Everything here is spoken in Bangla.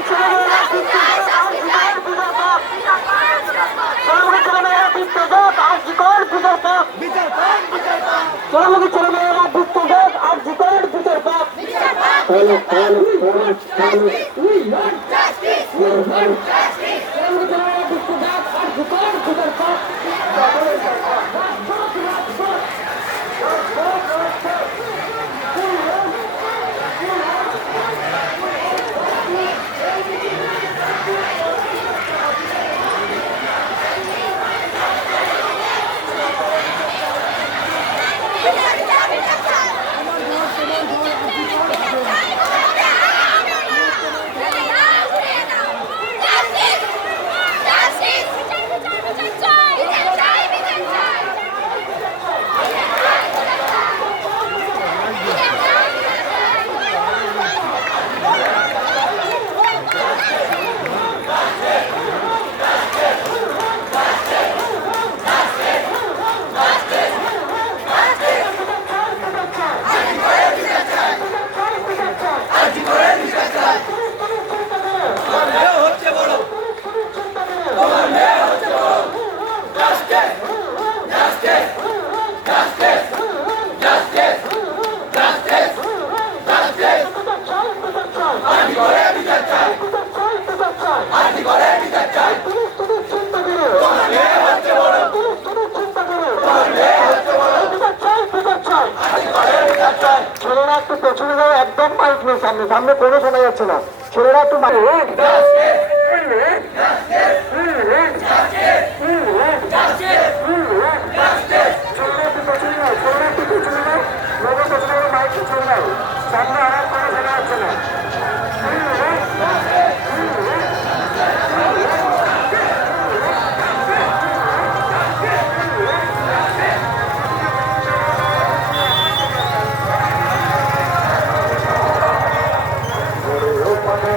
চরমুখী ছেলেমেয়েরা বিশ্বজোট আর জীবনের বিচার পাক hello hello hello hello we want justice we want justice চরমুখী Yeah. ছেলেরা একটু পেছনে যাও একদম মাইক নেই সামনে। সামনে কোনো শোনা যাচ্ছে না। ছেলেরা একটু মাইক সামনে